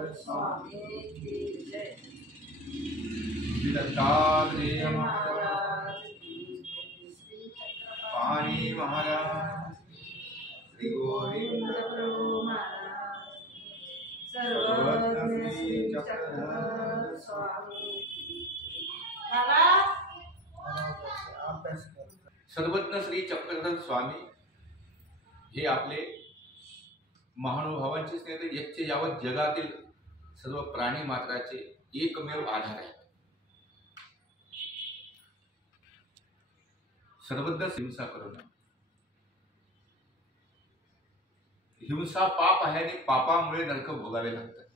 स्वामी की जय। श्री दत्तात्रेय महाराज पाणी महाराज श्री गोविंद प्रभु महाराज सर्वज्ञ श्री चक्रधर स्वामी की जय। बाबा सर्वज्ञ श्री चक्रधर स्वामी हे आपले महानुभावांचे स्नेह यच्चे यावत जगातील सर्व प्राणी मात्राचे एकमेव आधार आहेत। सर्वज्ञ हिंसा करू नये। हिंसा पाप आहे आणि पापामुळे नरक भोगावे लागतात।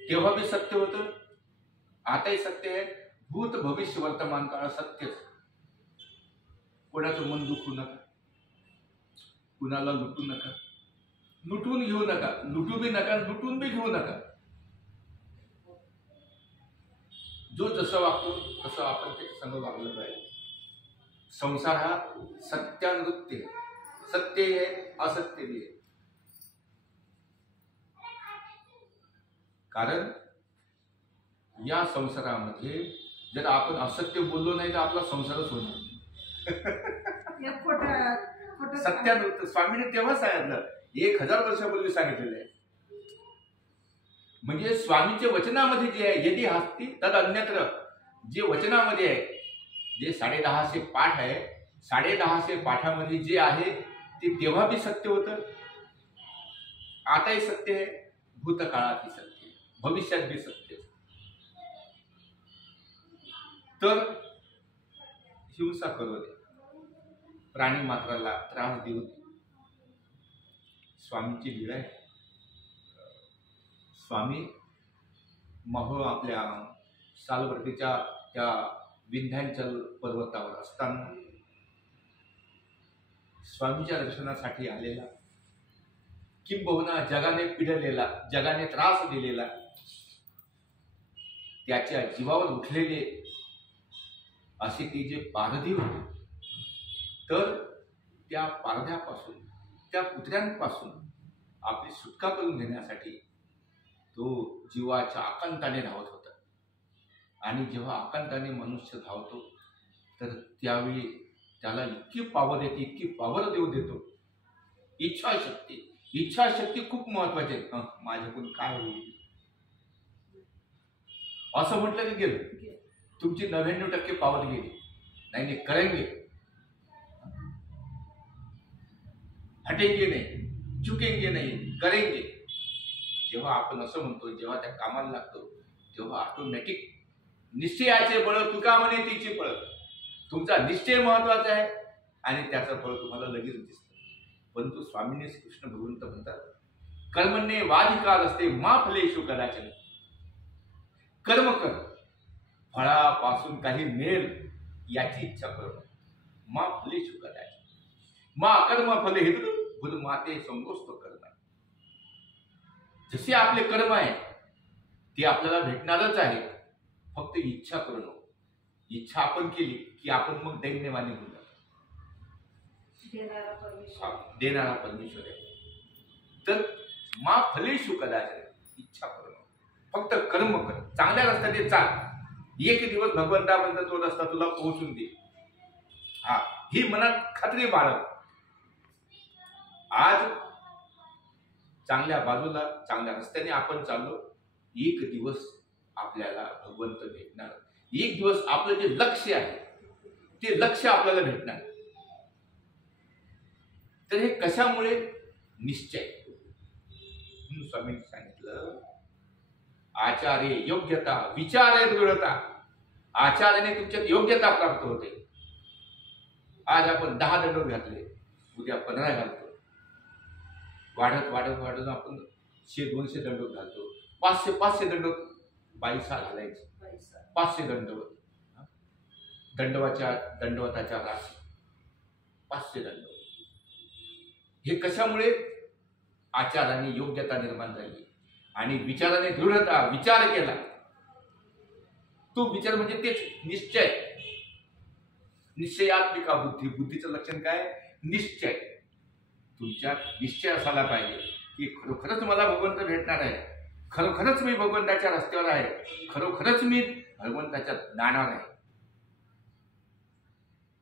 तेव्हा बी सत्य होतं, आताही सत्य आहे, भूत भविष्य वर्तमान काळ सत्यच। कोणाचं मन दुखू नका, कुणाला लुटू नका, लुटून घेऊ नका, लुटू बी नका, लुटून बी घेऊ नका। जो जसं वागतो तसं आपण त्याच्या संग वागलं पाहिजे। संसार हा सत्यानृत्य आहे, सत्य आहे असत्य बी आहे। कारण या संसारामध्ये जर आपण असत्य बोललो नाही तर आपला संसारच होणार। सत्यानृत्य स्वामीने तेव्हा सांगितलं, 1000 वर्षापूर्वी सांगितलेलं आहे। म्हणजे स्वामीच्या वचनामध्ये जे आहे, यदि हस्ती तद अन्यत्र, जे वचनामध्ये आहे, जे 10.500 पाठ आहे, 10.500 पाठामध्ये जे आहे ते तेव्हा बी सत्य होतं, आताही सत्य आहे, भूतकाळातही सत्य आहे, भविष्यात बी सत्य। तर हिंसा करू नये, प्राणी मात्राला त्रास देऊ नये। स्वामींची लीला आहे। स्वामी आपल्या सालबर्गीच्या त्या विंध्यांचल पर्वतावर असताना स्वामीच्या दर्शनासाठी आलेला, किंबहुना जगाने पिडलेला, जगाने त्रास दिलेला, त्याच्या जीवावर उठलेले असे ते जे पारधी होते, तर त्या पारध्यापासून, त्या पुत्र्यांपासून आपली सुटका करून घेण्यासाठी तो जीवाच्या आकांताने धावत होता। आणि जेव्हा आकांताने मनुष्य धावतो तर त्यावेळी त्याला इतकी पावर येते, इतकी पावर देव देतो, इच्छाशक्ती। इच्छाशक्ती खूप महत्वाची आहे। माझ्याकडून काय होईल असं म्हटलं की गेलं, तुमची 99% पावर गेली। नाही करेंगे, हटेंगे नहीं, चुकेंगे नहीं, करेंगे। जेव्हा आपण असं म्हणतो, जेव्हा त्या कामाला लागतो, तेव्हा ऑटोमॅटिक निश्चयाचे बळ तुका म्हणे तिची फळ। तुमचा निश्चय महत्वाचा आहे आणि त्याचं फळ तुम्हाला लगेच दिसतं। परंतु स्वामीने कृष्ण भगवंत म्हणतात, कर्मण्ये वाधिकार असते मा फलेषु कदाचन। कर्म कर, फळापासून काही मिळेल याची इच्छा करू, मा फलेषु कदाचन। मा कर्म फले हेतु बुध माते संगोस्त कर्म। जसे आपले कर्म आहे ते आपल्याला भेटणारच आहे, फक्त इच्छा करू नको। इच्छा आपण केली की आपण मग दैन्यवाणी होऊन जातो। देणारा परमेश्वर आहे। तर मा फलेषु कदाचन, इच्छा करू नको, फक्त कर्म कर, चांगल्या रस्त्याने चाल। एक दिवस भगवंतापर्यंत तो रस्ता तुला पोहोचून दे, ही मनात खात्री बाळग। आज चांगल्या बाजूला, चांगल्या रस्त्याने आपण चाललो, एक दिवस आपल्याला भगवंत भेटणार। एक दिवस आपलं जे लक्ष्य आहे ते लक्ष्य आपल्याला भेटणार। तर हे कशामुळे? निश्चय। म्हणून स्वामींनी सांगितलं, आचार्य योग्यता, विचारे दृढता। आचार्याने तुमच्यात योग्यता प्राप्त होते। आज आपण 10 दंडोत घातले, उद्या 15 घालतो, वाढत वाढत वाढत आपण 100-200 दंडोत घालतो, 500 दंडोत 22 घालायचे, 500 दंडवत, दंडवताच्या राशी 500 दंडवत। हे कशामुळे? आचाराने योग्यता निर्माण झाली आणि विचाराने दृढता, विचार केला। तो विचार म्हणजे तेच निश्चय, निश्चयात्मिका बुद्धी। बुद्धीचं लक्षण काय? निश्चय। तुमच्यात निश्चय असायला पाहिजे, की खरोखरच मला भगवंत भेटणार आहे, खरोखरच मी भगवंताच्या रस्त्यावर आहे, खरोखरच मी भगवंताच्या ज्ञानावर आहे,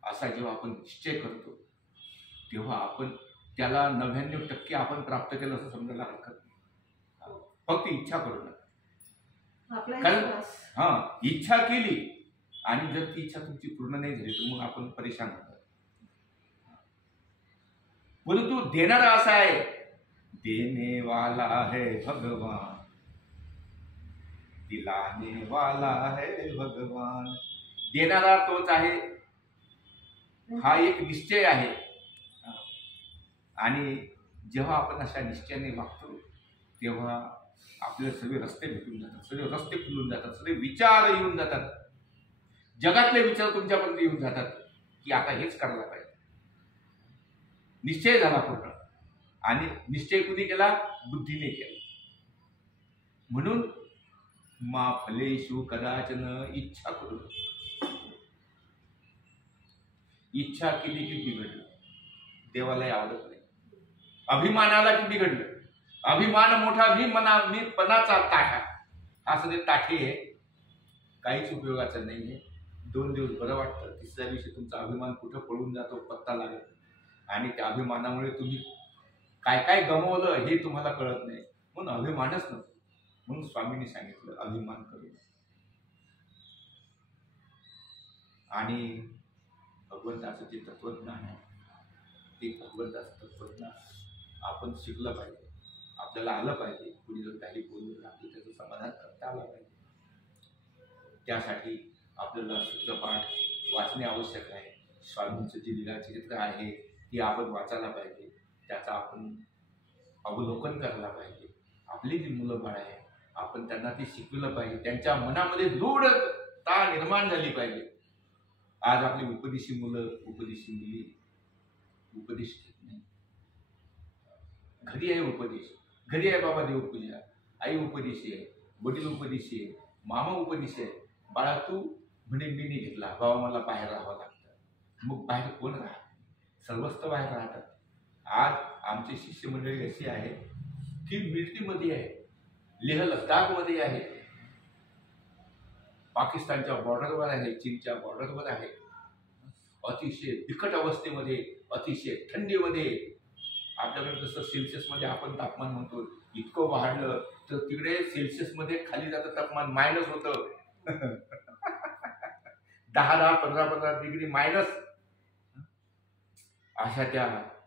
असा जेव्हा आपण निश्चय करतो तेव्हा आपण त्याला 99% आपण प्राप्त केलं असं समजायला हरकत नाही. फक्त इच्छा करू नका. आपला कारण विश्वास. इच्छा केली आणि जर ती इच्छा तुमची पूर्ण नाही झाली तर मग आपण परेशान होतो. परंतु देणारा असा आहे, देने वाला है भगवान, दिलाने वाला है भगवान. देणारा तोच आहे, हा एक निश्चय आहे. आणि जेव्हा आपण अशा निश्चयाने वागतो तेव्हा आपले सगळे रस्ते भेटून जातात, सगळे रस्ते खुलून जातात, सगळे विचार येऊन जातात, जगातले विचार तुमच्यापर्यंत येऊन जातात की आता हेच करायला पाहिजे. निश्चय झाला पूर्ण. आणि निश्चय कुणी केला? बुद्धीने केला. म्हणून मा फलेषु कदाचन इच्छा करू. इच्छा केली की बिघडलं, देवालाही आवडत नाही. अभिमानाला की बिघडलं. अभिमान मोठा मी पणाचा ताठा, हा सगळे ताठे आहे, काहीच उपयोगाचं नाहीये. 2 दिवस बरं वाटतं, तिसऱ्या दिवशी तुमचा अभिमान कुठं पळून जातो पत्ता लागत. आणि त्या अभिमानामुळे तुम्ही काय काय गमावलं हे तुम्हाला कळत नाही. म्हणून अभिमानच नको. म्हणून स्वामींनी सांगितलं अभिमान करू नका. आणि भगवंताचं जे तत्वज्ञान आहे ते भगवंताचं तत्वज्ञान आपण शिकलं पाहिजे, आपल्याला आलं पाहिजे. कुणी जर काही बोललं आपलं त्याचं समाधान करता आलं पाहिजे. त्यासाठी आपल्याला सूत्रपाठ वाचणे आवश्यक आहे. स्वामींचं जे लीलाचरित्र आहे ते आपण वाचायला पाहिजे, त्याचं आपण अवलोकन करायला पाहिजे. आपली जी मुलं बाळ आहे आपण त्यांना ते शिकवलं पाहिजे, त्यांच्या मनामध्ये दृढता निर्माण झाली पाहिजे. आज आपली उपदेशी मुलं उपदेशी मुली उपदेश घेत नाही. घरी आहे उपदेश, घरी आहे बाबा देवपूजा, आई उपदेशी आहे, वडील उपदेशी आहे, मामा उपदेशी आहे. बाळा तू म्हणे मी नाही घेतला, बाबा मला बाहेर राहावं लागतं. मग बाहेर कोण राहत? सर्वच तर बाहेर राहतात. आज आमची शिष्य मंडळी अशी आहे की मिलिटरीमध्ये आहे, लेह लडाखमध्ये आहे, पाकिस्तानच्या बॉर्डरवर आहे, चीनच्या बॉर्डरवर आहे. अतिशय बिकट अवस्थेमध्ये, अतिशय थंडीमध्ये, आपल्याकडे जसं सेल्सिअसमध्ये आपण तापमान म्हणतो इतकं वाढलं तर तिकडे सेल्सिअसमध्ये खाली जातं तापमान मायनस होतं. 10 15 डिग्री मायनस. अशा त्या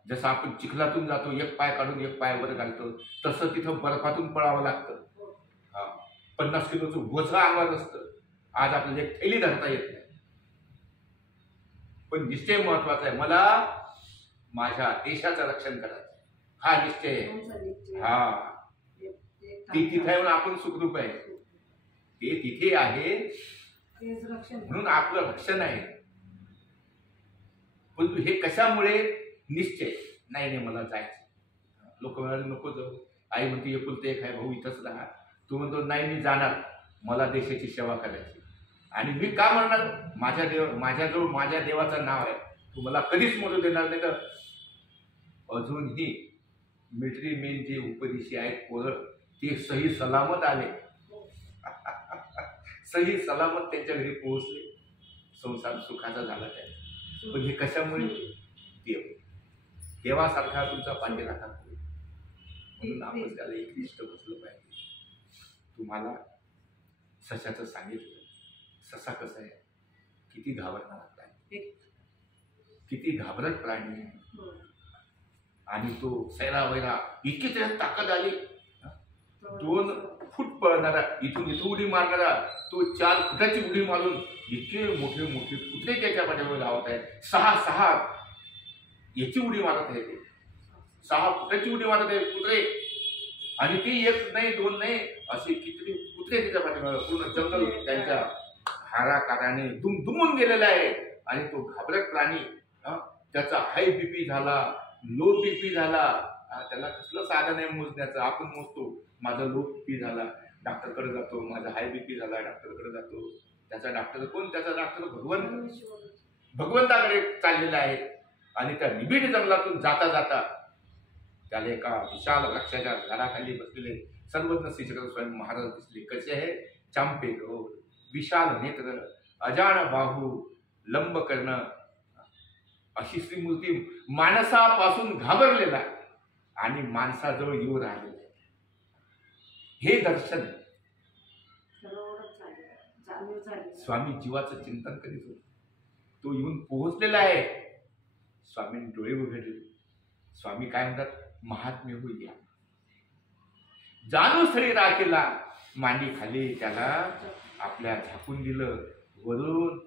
जसं आपण चिखलातून जातो, एक पाय काढून एक पाय वर घालतो, तसं तिथं बर्फातून पळावं लागतं. 50 किलोचं बोझं अंगावर असतं. आज आपल्याला एक थैली धरता येत नाही. पण निश्चय महत्वाचा आहे, मला माझ्या देशाचं रक्षण करायचं, हा निश्चय आहे. हा ती तिथे येऊन आपण सुखरूप आहे, ते तिथे आहे म्हणून आपलं रक्षण आहे. पण हे कशामुळे? निश्चय. नाही मला जायचं. लोक म्हणाले नको जाऊ, आई म्हणते एकुलते एक आहे भाऊ इथंच राहा. तू म्हणतो नाही मी जाणार, मला देशाची सेवा करायची. आणि मी का म्हणणार? माझ्याजवळ माझ्या देवाचं नाव आहे, तू मला कधीच मरू देणार नाही. तर अजूनही मिलिटरी मेन जे उपदेशी आहेत पोरं ते सही सलामत आले, सही सलामत त्यांच्या घरी पोहोचले, संसार सुखाचा झाला त्यांचा. पण हे कशामुळे? देवासारखा तुमचा पांडेराखा होईल. म्हणून आपण त्याला एकनिष्ठ बसलं पाहिजे. तुम्हाला सशाचं सांगितलं, ससा कसा आहे, किती घाबरणारा प्राणी, किती घाबरट प्राणी आहे. आणि तो सैरावैरा इतकी त्याच्यात ताकद आली, 2 फूट पळणारा, इथून उडी मारणारा, तो 4 फुटाची उडी मारून इतके मोठे मोठे कुत्रे त्याच्या पाठीवर धावत आहेत. 6 याची उडी मारत आहे, ते 6 फुटाची उडी मारत आहे कुत्रे. आणि ती 1 नाही 2 नाही असे किती कुत्रे त्याच्या पाठीवर, पूर्ण जंगल त्यांच्या हाराकाराने दुमदुमून गेलेला आहे. आणि तो घाबरट प्राणी, त्याचा हाय बीपी झाला, लो बीपी झाला. त्याला कसलं साधन आहे मोजण्याचं? आपण मोजतो, माझा लो बीपी झाला डॉक्टरकडे जातो, माझा हाय बीपी झाला डॉक्टरकडे जातो. त्याचा डॉक्टर कोण? त्याचा डॉक्टर भगवंताकडे चाललेला आहे. आणि त्या निबिड जंगलातून जाता जाता त्याला एका विशाल वृक्षाच्या झाडाखाली बसलेले सर्वज्ञ श्री चक्रधर स्वामी महाराज दिसले. कसे आहे? चांपे गौर, विशाल नेत्र, अजान बाहू, लंब कर्ण, अशी श्री मूर्ती माणसापासून घाबरलेला आणि माणसाजवळ येऊ राहिलेला आहे. हे दर्शन स्वामी जीवाचं चिंतन करीत होते. तो येऊन पोहोचलेला आहे. स्वामींनी डोळे उघडले. स्वामी काय म्हणतात? महात्म्य होई या जाणू स्थळी राखेला, मांडी खाली त्याला आपल्या झाकून दिलं. वरून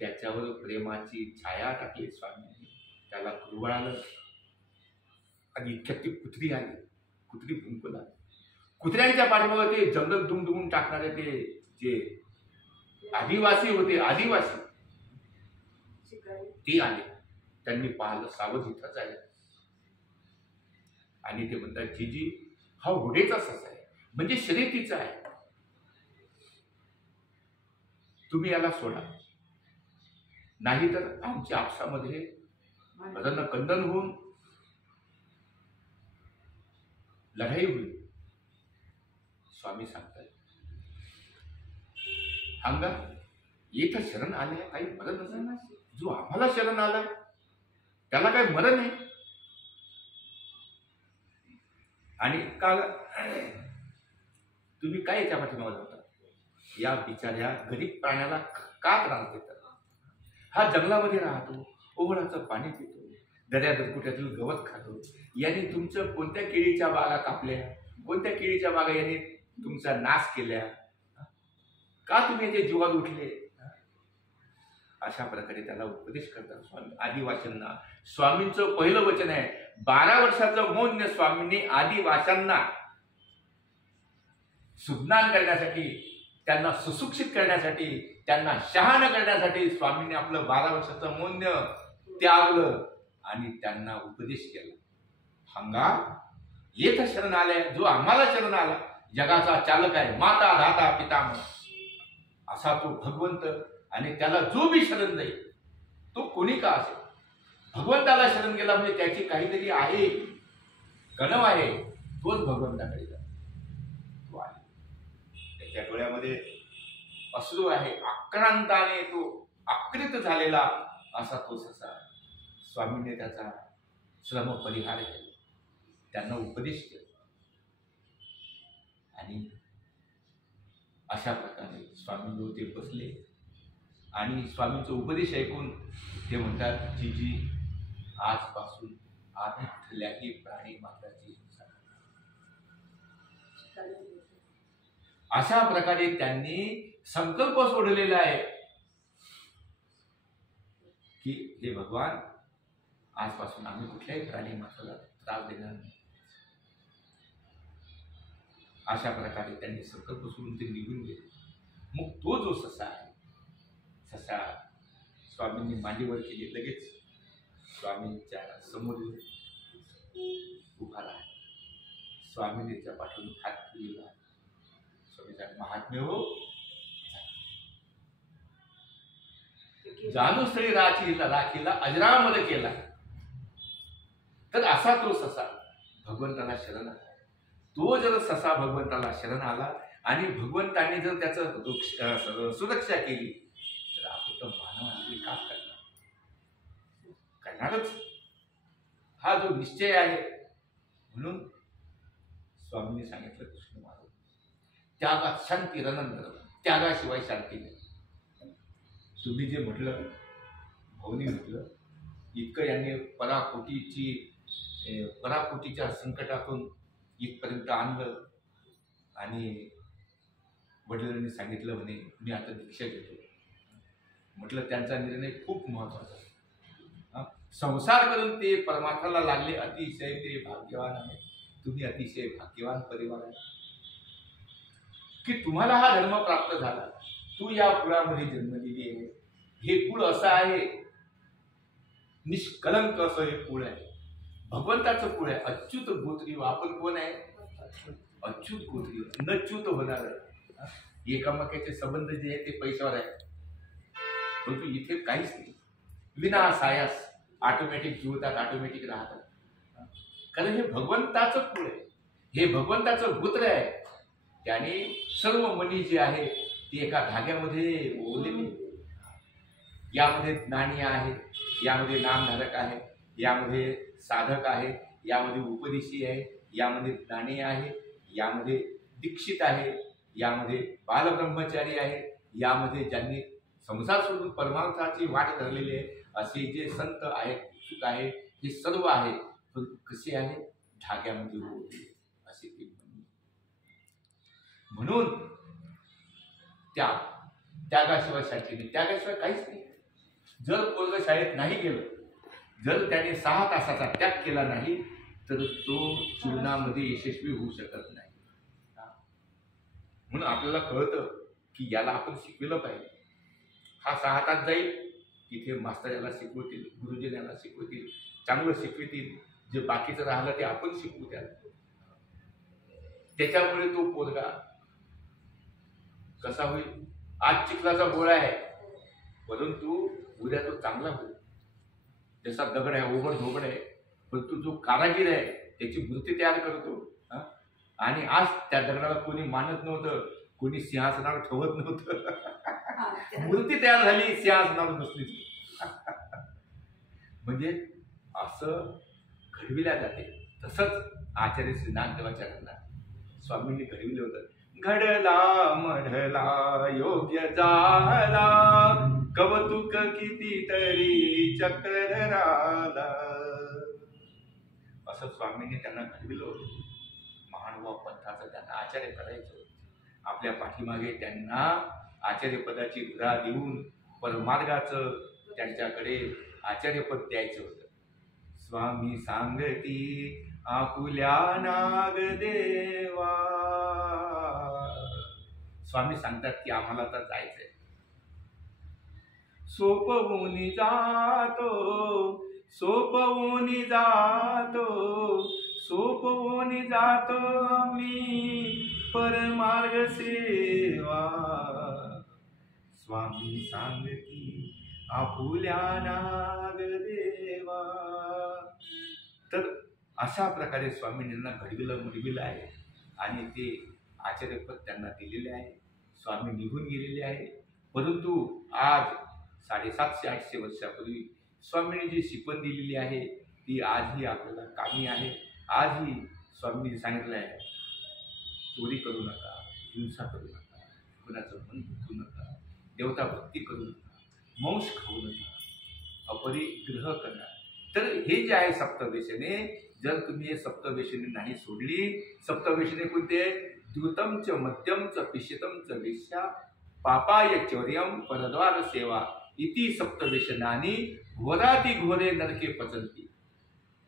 त्याच्यावर प्रेमाची छाया टाकली स्वामींनी. त्याला कुरवळालं आणि इतक्यात ती कुत्री आली. कुत्री भुंकू लागली. कुत्र्यांच्या पाठीमागे ते जंगल दुमदुमून टाकणारे ते जे आदिवासी होते, आदिवासी ते आले. त्यांनी पाहिलं सावध इथंच आहे. आणि ते म्हणतात, जीजी हा घोडेचा ससा आहे, म्हणजे शर्यतीचा आहे. तुम्ही याला सोडा, नाहीतर आमच्या आपसामध्ये कंदन होऊन लढाई होईल. स्वामी सांगतात, अंगा इथं शरण आले काही मरण नसेल. जो आम्हाला शरण आलाय त्याला काही मरण आहे. आणि का तुम्ही काय याच्या पाठीमागे होता? या बिचाऱ्या गरीब प्राण्याला का त्रास देतात? हा जंगलामध्ये राहतो, ओघळाचं पाणी पितो, दर्या दरकुट्यातील गवत खातो. याने तुमचं कोणत्या केळीच्या बागा कापल्या, कोणत्या केळीच्या बागा याने तुमचा नाश केल्या? का तुम्ही याचे जीवात उठले? अशा प्रकारे त्याला उपदेश करतात स्वामी आदिवासींना. स्वामींचं पहिलं वचन आहे, 12 वर्षाचं मौन्य स्वामींनी आदिवासींना सुज्ञान करण्यासाठी, त्यांना सुशिक्षित करण्यासाठी, त्यांना शहाणं करण्यासाठी स्वामींनी आपलं 12 वर्षाचं मौन्य त्यागलं आणि त्यांना उपदेश केला. हंगा येथ शरण आले, जो आम्हाला शरण आला, जगाचा चालक आहे, माता दाता पितामह असा तो भगवंत. आणि त्याला जो बी शरण जाईल, तो कोणी का असेल, भगवंताला शरण गेला म्हणजे त्याची काहीतरी आहे, गणव आहे, तोच भगवंताकडे जातो. तो आहे, त्याच्या डोळ्यामध्ये अश्रू आहे, आक्रांताने तो आकृत झालेला असा तो ससा. स्वामींनी त्याचा श्रम परिहार केला, त्यांना उपदेश केला. आणि अशा प्रकारे स्वामी ते बसले आणि स्वामींचा उपदेश ऐकून ते म्हणतात, जीजी आजपासून आम्ही कुठल्याही प्राणी मात्राची हिंसा करणार. अशा प्रकारे त्यांनी संकल्प सोडलेला आहे की हे भगवान, आजपासून आम्ही कुठल्याही प्राणी मात्राला त्रास देणार नाही. अशा प्रकारे त्यांनी संकल्प सोडून ते निघून गेले. मग तो जो ससा आहे, ससा स्वामींनी मांडीवर केली, लगेच स्वामींच्या समोर उभा राहिला. स्वामींनी त्या पाठवून हात फिरला. स्वामीचा महात्म्य हो जाणू स्थळी राखीला अजरामर केला. तर असा तो ससा भगवंताला शरण आला. तो जर ससा भगवंताला शरण आला आणि भगवंताने जर त्याचं सुरक्षा केली, तर आपण तर मानवाची का करणारच. हा जो निश्चय आहे. म्हणून स्वामींनी सांगितलं, कृष्ण महाराज त्यागात शांती रनंतर, त्यागाशिवाय शांती नाही. तुम्ही जे म्हटलं, भाऊनी म्हटलं, इतकं यांनी पराकोटीच्या संकटातून इथपर्यंत आणलं. आणि वडिलांनी सांगितलं, म्हणे मी आता दीक्षा घेतो. म्हटलं त्यांचा निर्णय खूप महत्वाचा आहे. संसार करून ते परमार्थाला लागले, अतिशय ते भाग्यवान आहे. तुम्ही अतिशय भाग्यवान परिवार आहे की तुम्हाला हा धर्म प्राप्त झाला. तू या कुळामध्ये जन्मलेली आहे. हे कुळ असं आहे, निष्कलंक असं हे कुळ आहे, भगवंताचं कुळ आहे. अच्युत गोत्री. आपण कोण आहे? अच्युत गोत्री, नच्युत होणार आहे. एकामेकाचे संबंध जे आहे ते पैशावर आहे, परंतु इथे काहीच नाही. विनासायास ऑटोमॅटिक जीवतात, ऑटोमॅटिक राहतात. कारण हे भगवंताचं कुळ आहे, हे भगवंताचं पुत्र आहे. त्याने सर्व मनी जी आहे ती एका धाग्यामध्ये ओवलेली. यामध्ये नाणी आहे, यामध्ये नामधारक आहे, यामध्ये साधक आहे, यामध्ये उपदेशी आहे, यामध्ये ज्ञानी आहे, यामध्ये दीक्षित आहे, यामध्ये बालब्रह्मचारी आहे, यामध्ये ज्यांनी संसार सोडून परमार्थाची वाट धरलेली आहे असे जे संत आहेत, भिक्षुक आहे, हे सर्व आहे. पण कसे आहे? धाग्यामध्ये ओढले असे ते म्हणून त्यागाशिवाय शांती नाही, त्यागाशिवाय काहीच नाही. जर पोरग शाळेत नाही गेलं, जर त्याने 6 तासाचा त्याग केला नाही तर तो जीवनामध्ये यशस्वी होऊ शकत नाही. म्हणून आपल्याला कळतं की याला आपण शिकविलं पाहिजे. हा 6 तास जाईल, तिथे मास्तर याला शिकवतील, गुरुजी याला शिकवतील, चांगलं शिकवतील. जे बाकीचं राहिलं ते आपण शिकवू त्याला. त्याच्यामुळे तो पोरगा कसा होईल? आज चिखलाचा गोळा आहे, परंतु उद्या तो चांगला होईल. जसा दगड आहे, ओबड धोबड आहे, परंतु जो कारागीर आहे त्याची मूर्ती तयार करतो. आणि आज त्या दगडाला कोणी मानत नव्हतं, कोणी सिंहासनावर ठेवत नव्हतं. मूर्ती तयार झाली, सिंहासनावर बसली. म्हणजे असं घडविल्या जाते. तसंच आचार्य श्री ज्ञानदेवाचार्यांना स्वामींनी घडविलं होतं. घडला मढला योग्य झाला, कौतुक कितीतरी चक्रधराला. असं स्वामींनी त्यांना घडविलं होतं. महानुभाव पंथाचं त्यांना आचार्य करायचं होतं. आपल्या पाठीमागे त्यांना आचार्यपदाची धुरा देऊन परमार्गाचं त्यांच्याकडे आचार्यपद द्यायचं होतं. स्वामी सांगती आकुल्या नागदेवा. स्वामी सांगतात की आम्हाला तर जायचंय. सोपवून जातो, सोपवून जातो, सोपवून जातो आम्ही परमार्ग सेवा. स्वामी सांगती आपुल्या नागदेवा. तर अशा प्रकारे स्वामींना घडविलं आहे आणि ते आचार्यपद त्यांना दिलेले आहे. स्वामी निघून गेलेले आहे, परंतु आज 750-800 वर्षापूर्वी स्वामींनी जी शिकवण दिलेली आहे ती आजही आपल्याला कामी आहे. आजही स्वामींनी सांगितलं आहे, चोरी करू नका, हिंसा करू नका, कुणाचं मन दुखू नका, देवता भक्ती करू नका, मांस खाऊ नका, अपरिग्रह करा. तर हे जे आहे सप्तव्यसने, जर तुम्ही हे सप्तव्यसने नाही सोडली, सप्तव्यसने कोणते? द्रुतमच मध्यमच पिशतमच वेश्या पापाय चौर्यम परद्वार सेवा इति सप्तव्यसनानी घोराती घोरे नरके पचंती.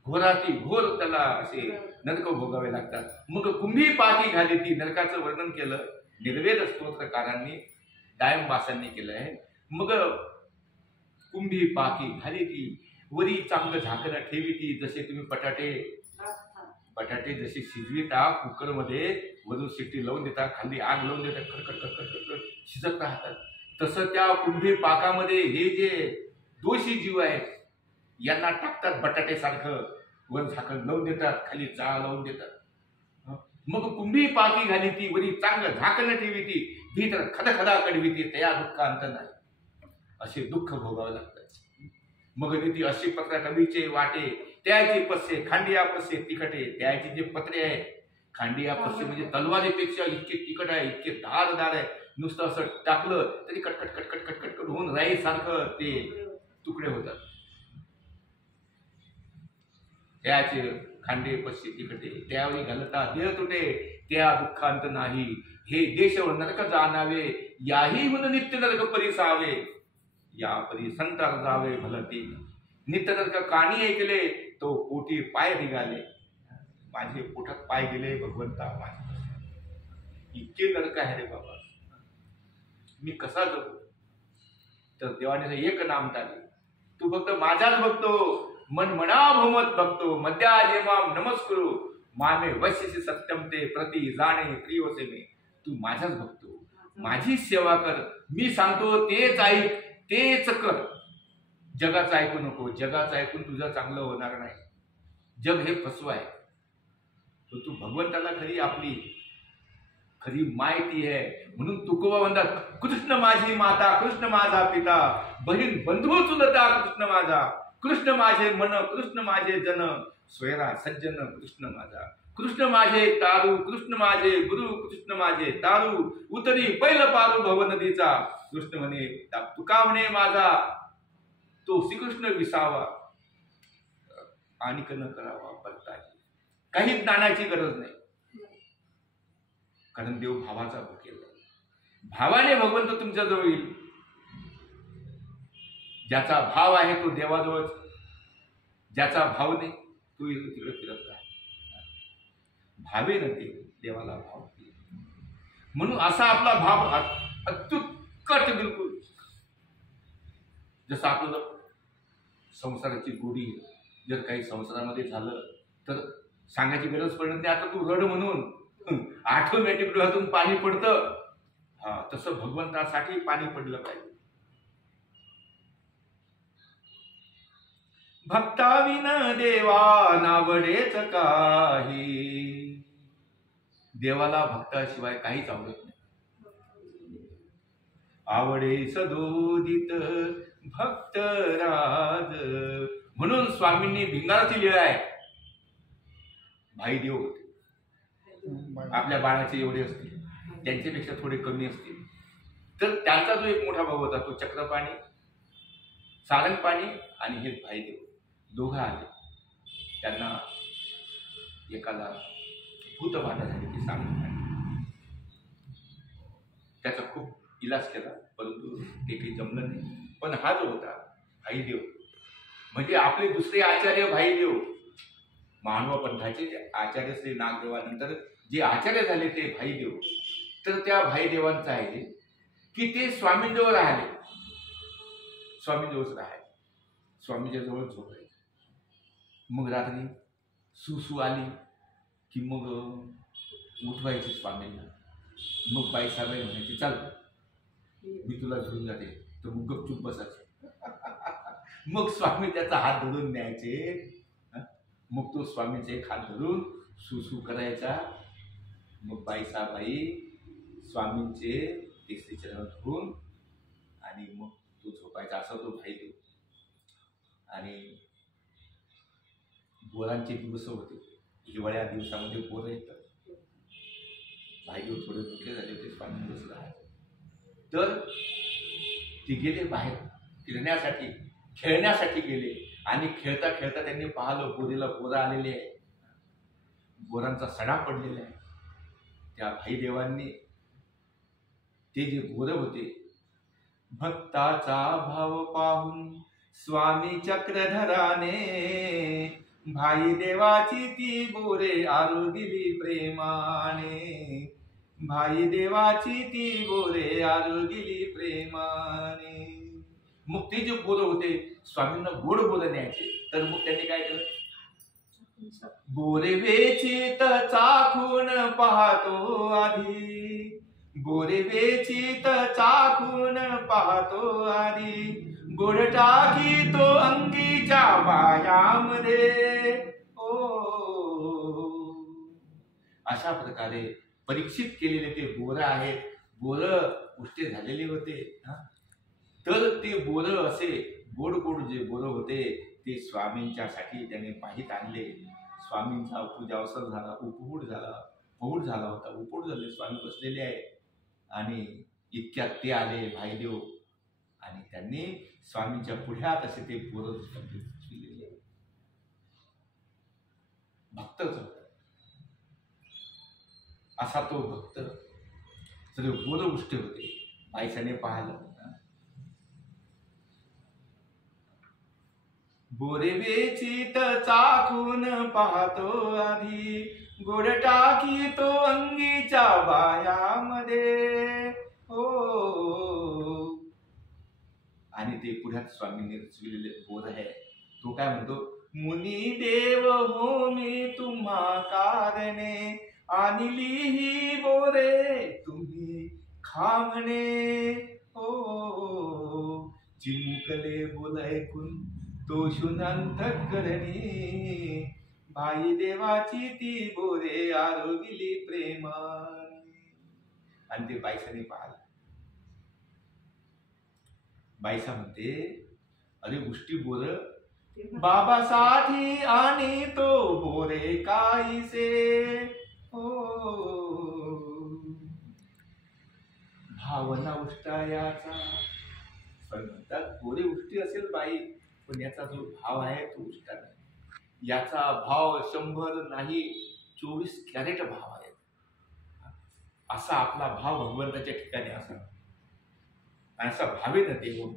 घोराती घोर त्याला असे नरक भोगावे लागतात. मग कुंभी पाकी घाली ती. नरकाचं वर्णन केलं निर्वेद स्तोत्रकारांनी, डायंबासांनी केलं आहे. मग कुंभी पाकी घाली ती, वरी चांगलं झाकणं ठेवी ती. जसे तुम्ही बटाटे जसे शिजविता कुकरमध्ये, वरून शिट्टी लावून देता, खाली आग लावून देता, खडखड शिजत राहतात, तसं त्या कुंभी पाकामध्ये हे जे दोषी जीव आहेत यांना टाकतात. बटाटेसारखं वर झाकण लावून देतात, खाली जाळ लावून देतात. मग कुंभी पाकी घाली ती, वरी चांगलं झाकणं ठेवी ती, भीतर खदखदा कडवी ती, तया दुःख अंत नाही. असे दुःख भोगावे लागतात. मग ती अशी पत्रा कवीचे वाटे, त्याची पस्से खांडिया पस्से तिखटे. त्याची जे पत्रे आहे खांडिया पस्से म्हणजे तलवारीपेक्षा इतके तिखट आहे, इतके धारदार आहे. नुसतं असं टाकलं तरी कटकट कटकट कटकट होऊन राई सारखं ते तुकडे होतात. त्याचे खांडे पस्से तिखटे, त्यावेळी घालता देह तुटे, त्या दुःखांत नाही. हे देशवर नरक जाणावे, याहीहून नित्य नरक परिसावे. या परी संतार जावे भलती. नित्य नरक कानी ऐकले, तो पोटी पाय निघाले. माझे पोटात पाय गेले भगवंता माझे. इतके नरक आहे रे बाबा, मी कसा जगू? तर देवाने एक नाम टाकले, तू फक्त माझाच बघतो, मन मना भोमत बघतो, मध्या जेमाम नमस्करू मामे वश्यसी सत्यम ते प्रति जाणे प्रियवसे मे. तू माझाच बघतो, माझी सेवा कर, मी सांगतो तेच ऐक, तेच कर. जगाचं ऐकू नको. जगाचं ऐकून तुझं चांगलं होणार नाही. जग हे फसवं आहे. तो तू भगवंताला खरी माहिती आहे. म्हणून तुकोबा म्हणतात, कृष्ण माझी माता, कृष्ण माझा पिता, बहीण बंधू चुलता कृष्ण माझा, कृष्ण माझे मन, कृष्ण माझे जन, स्वैरा सज्जन कृष्ण माझा, कृष्ण माझे तारू, कृष्ण माझे गुरु, कृष्ण माझे तारू, उतरी पैल पारू भव नदीचा, कृष्ण म्हणे तुका म्हणे माझा तो श्रीकृष्ण विसावा, आणि न करावा परताची. काही ज्ञानाची गरज नाही, कारण देव भावाचा भुकेला आहे. भावाने भगवंत तुमच्या जवळ येईल. ज्याचा भाव आहे तो देवाजवळ, ज्याचा भाव नाही तो तिकडे फिरत राहा. भावे न देवाला भाव. म्हणून असा आपला भाव अत्युत्कट बिलकुल. जसं आपलं संसाराची गोडी जर काही संसारामध्ये झालं तर सांगायची गरज पडत नाही, आता तू रड म्हणून ऑटोमॅटिक डोळ्यातून पाणी पडतं. तसं भगवंतासाठी पाणी पडलं पाहिजे. भक्ताविन देवा नावडेच काही. देवाला भक्ताशिवाय काहीच आवडत नाही. आवडे सदोदित भक्तराज. म्हणून स्वामींनी भिंगाराची लीळा आहे. भाई देव होते, आपल्या बाळाचे एवढे असतील, त्यांच्यापेक्षा थोडे कमी असतील, तर त्यांचा जो एक मोठा भाऊ होता तो चक्रपाणी, सारंगपाणी आणि हे भाईदेव दोघं आले. त्यांना एकाला भूतबाधा झाली की सारंगपाणी. त्याचा खूप इलाज केला परंतु ते काही जमलं नाही. पण हा जो होता भाईदेव म्हणजे आपले दुसरे आचार्य भाईदेव, मानव पंथाचे आचार्य श्री नागदेवानंतर जे आचार्य झाले ते भाईदेव. तर त्या भाईदेवांचं आहे की ते स्वामींजवळ राहिले, स्वामींजवळच राहिले, स्वामीच्या जवळ झोपायचे. मग रात्री सुसू आली की मग उठवायची स्वामींना. मग बाई साहेब म्हणायची चाल मी तुला घेऊन जाते, तर मग गपचूप बसायचे. मग स्वामी त्याचा हात धरून न्यायचे. मग तो स्वामीचे एक हात धरून सुसू करायचा. मग बाई स्वामींचे तिसरी चरण धरून आणि मग तो झोपायचा. असा तो भाईदेव. आणि बोरांचे दिवस होते, हिवाळ्या दिवसामध्ये बोर येतात. भाईदेव थोडे मोठे झाले होते, स्वामी बसला आहे. तर ते गेले बाहेर फिरण्यासाठी, खेळण्यासाठी गेले. आणि खेळता खेळता त्यांनी पाहिलं बोरीला बोरं आलेले आहे, बोरांचा सडा पडलेला आहे. त्या भाईदेवांनी ते जे बोरं होते, भक्ताचा भाव पाहून स्वामी चक्रधराने, भाई देवाची ती बोरे आरू दिली प्रेमाने, भाई देवाची ती बोरे आरू दिली प्रेमाने. मग ते जे बोरं होते स्वामींना गोड बोरं न्यायचे. तर मग त्यांनी काय केलं, बोरे वेचित चाखून पाहतो आधी, बोरे वेचित चाखून पाहतो आधी, गोड टाकी तो अंगीच्या बायामध्ये. अशा प्रकारे परीक्षित केलेले ते बोरं आहेत. बोरं उष्टे झालेले होते. तर ते बोरं असे गोड गोड जे बोरं होते ते स्वामींच्यासाठी त्याने पाहित आणले. स्वामींचा पूजा अवसर झाला, उपहूड झाला, पहूड झाला होता. उपहूड झाले, स्वामी बसलेले आहे. आणि इतक्यात ते आले भाईदेव आणि त्यांनी स्वामींच्या पुढ्यात असे ते बोरं दिलेले. भक्तच होता. असा तो भक्त. सगळे बोरं उष्टे होते. बाईसाने पाहिलं, बोरे वेचित चाखून पाहतो आधी, गोड टाकी तो अंगीच्या बायामध्ये. आणि ते पुढ्यात स्वामींनी रचविलेले बोर आहे. तो काय म्हणतो, मुनी देव हो मी तुम्हा कारणे, आणली ही बोरे तुम्ही खामणे. चिमुकले बोल ऐकून तो शुनांत करणी, बाई देवाची ती बोरे आरोगिली प्रेमाने. आणि ते बाईसाने पाहिलं. बाईसा म्हणते, अरे उष्टी बोर बाबासाठी आणि तो बोरे काहीसे हो. भावना उष्टायाचा म्हणतात, बोरे उष्टी असेल बाई, पण याचा जो भाव आहे तो उष्टा नाही. याचा भाव 100 नाही 24 कॅरेट भाव आहे. असा आपला भाव भगवंताच्या ठिकाणी असावा. आणि असा भावेनं देऊन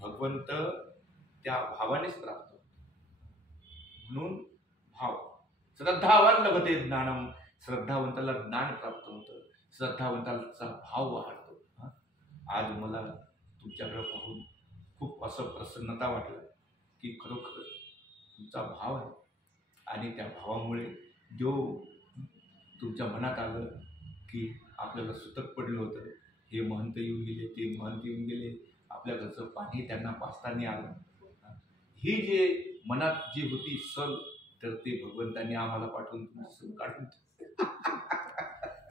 भगवंत त्या भावानेच प्राप्त होतो. म्हणून भाव श्रद्धावान लभते ज्ञानम. श्रद्धावंताला ज्ञान प्राप्त होतं. श्रद्धावंताचा भाव वाढतो. आज मला तुमच्याकडे पाहून खूप असं प्रसन्नता वाटलं की खरोखर तुमचा भाव आहे. आणि त्या भावामुळे जो तुमच्या मनात आलं की आपल्याला सुतक पडलं होतं, हे महंत येऊन गेले, ते महंत येऊन गेले, आपल्या घरचं पाणी त्यांना पाचताना आलं, ही जे मनात जी होती सल, तर ते भगवंतांनी आम्हाला पाठवून सल काढून.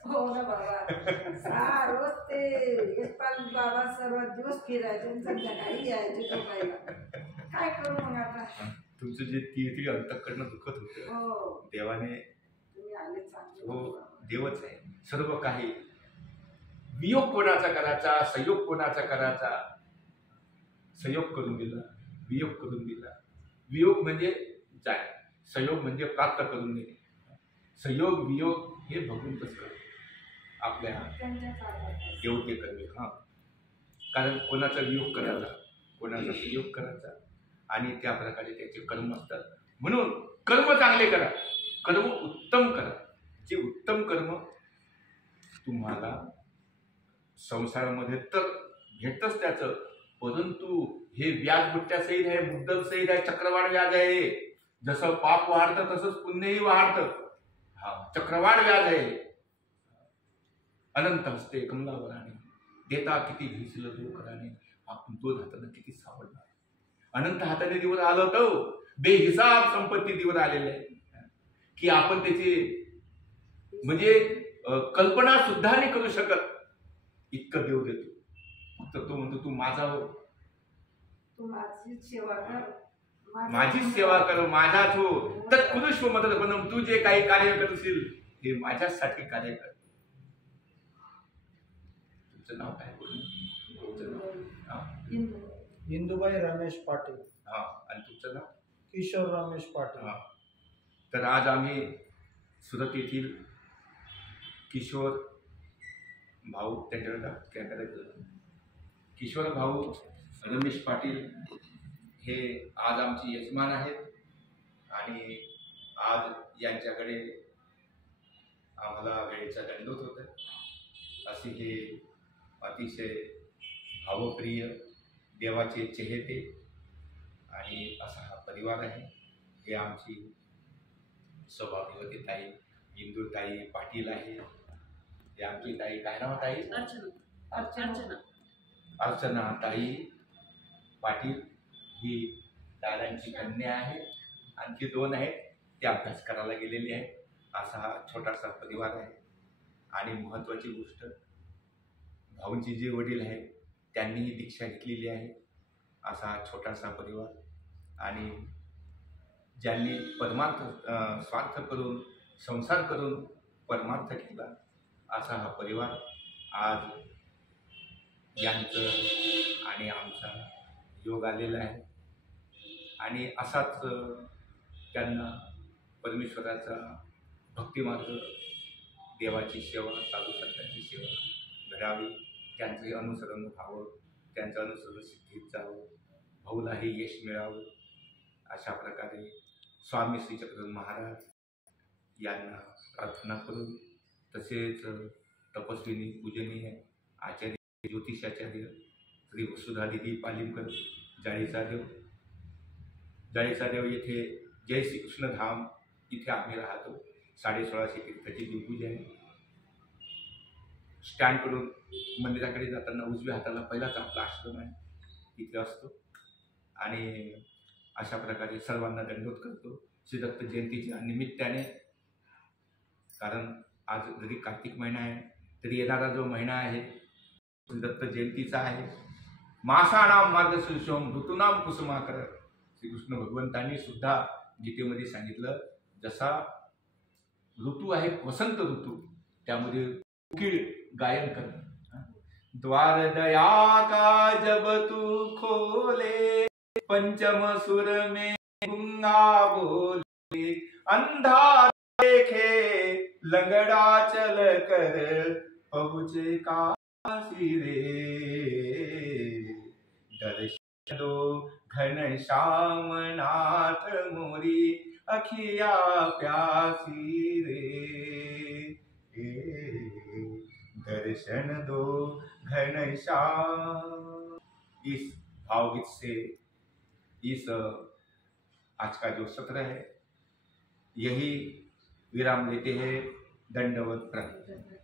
हो ना बाबा, रोज ते एकपाल बाबा सर्व दिवस फिरायचे आणि संध्याकाळी यायचे झोपायला. काय करू मग आता. तुमचं जे ती अंतःकरणं दुखत होतं, हो देवाने, तुम्ही आले चांगले. हो देवच आहे सर्व काही. वियोग कोणाचा करायचा, संयोग कोणाचा करायचा. संयोग करून दिला, वियोग करून दिला. वियोग म्हणजे जाय, संयोग म्हणजे प्राप्त करून देणे. संयोग वियोग हे भगवंतच करतो आपल्या देवते कर्मे. कारण कोणाचा वियोग करायचा, कोणाचा संयोग करायचा, आणि त्या प्रकारे त्याचे कर्म असतात. म्हणून कर्म चांगले करा, कर्म उत्तम करा. जे उत्तम कर्म तुम्हाला संसारामध्ये तर भेटतच त्याचं, परंतु हे व्याज बुट्ट्यासहित आहे, मुद्दल सहित आहे, चक्रवाढ व्याज आहे. जसं पाप वाढतं तसंच पुण्यही वाढतं. चक्रवाढ व्याज आहे. अनंत हस्ते कमलावराने देता किती घेतलं तो कराने, आपण दोन हाताने किती सावडणार. अनंत हाताने दिवर आलं तर बेहिसाब संपत्ती दिवर आलेले आहे की आपण त्याची म्हणजे कल्पना सुद्धा नाही करू शकत. इतकं देव देतो. फक्त तो म्हणतो तू माझा हो, तू माझीच सेवा कर, माझीच सेवा कर, माझाच हो. तर कुरुष्व मदत बनव. तू जे काही कार्य करशील हे माझ्यासाठी कार्य कर. तुमचं नाव काय? इंदुबाई रमेश पाटील. आणि तुमचं नाव? किशोर रमेश पाटील. तर आज आम्ही सुरत येथील किशोर भाऊ, त्यांच्याकडे काय करायचं, किशोर भाऊ रमेश पाटील हे आज आमचे यजमान आहेत. आणि आज यांच्याकडे आम्हाला वेळेचा दंडोत होता. असे हे अतिशय भावप्रिय देवाचे चेहते आणि असा हा परिवार आहे. हे आमची सौभाग्यवती ताई इंदुताई पाटील आहे. हे आमची ताई, काय नाव ताई? अर्चना ताई पाटील. ही दादांची कन्या आहे. आणखी 2 आहेत, ते अभ्यास करायला गेलेले आहेत. असा हा छोटासा परिवार आहे. आणि महत्त्वाची गोष्ट, भाऊंची जे वडील आहेत त्यांनीही दीक्षा घेतलेली आहे. असा हा छोटासा परिवार. आणि ज्यांनी परमार्थ स्वार्थ करून संसार करून परमार्थ केला, असा हा परिवार आज यांचं आणि आमचा योग आलेला आहे. आणि असाच त्यांना परमेश्वराचा भक्तिमार्ग, देवाची सेवा, साधू संतांची सेवा घडावी, त्यांचे अनुसरण व्हावं, त्यांचं अनुसरण सिद्धीत जावं, भाऊलाही यश मिळावं. अशा प्रकारे स्वामी श्री चक्रधर महाराज यांना प्रार्थना करून, तसेच तपस्विनी पूजनीय आचार्य ज्योतिषाचार्य श्री वसुधादेवी पालिमकर जाळीचादेव येथे जय श्रीकृष्ण धाम इथे आम्ही राहतो. 1650 तीर्थाची देवपूजा आहे. स्टँडकडून मंदिराकडे जाताना उजव्या हाताला पहिलाच आपला आश्रम आहे, इथे असतो. आणि अशा प्रकारे सर्वांना दंडोत करतो. श्री दत्त जयंतीच्या निमित्ताने, कारण आज जरी कार्तिक महिना आहे तरी येणारा जो महिना आहे श्री दत्त जयंतीचा आहे. मासानाम मार्गशीर्षम ऋतूनाम कुसुमाकर. श्रीकृष्ण भगवंतांनी सुद्धा गीतेमध्ये सांगितलं, जसा ऋतू आहे वसंत ऋतू, त्यामध्ये कोकिळ गायन करणं. द्वार दया का जब तू खोले, पंचम सुर में गूंगा बोले, अंधा देखे लंगड़ा चल कर पहुँचे काशी रे. दर्शन दो घनश्याम नाथ मोरी, अखिया प्यासी रे. दर्शन दो घनश्याम. इस भावगीत से इस आज का जो सत्र है यही विराम लेते हैं. दंडवत प्रणाम.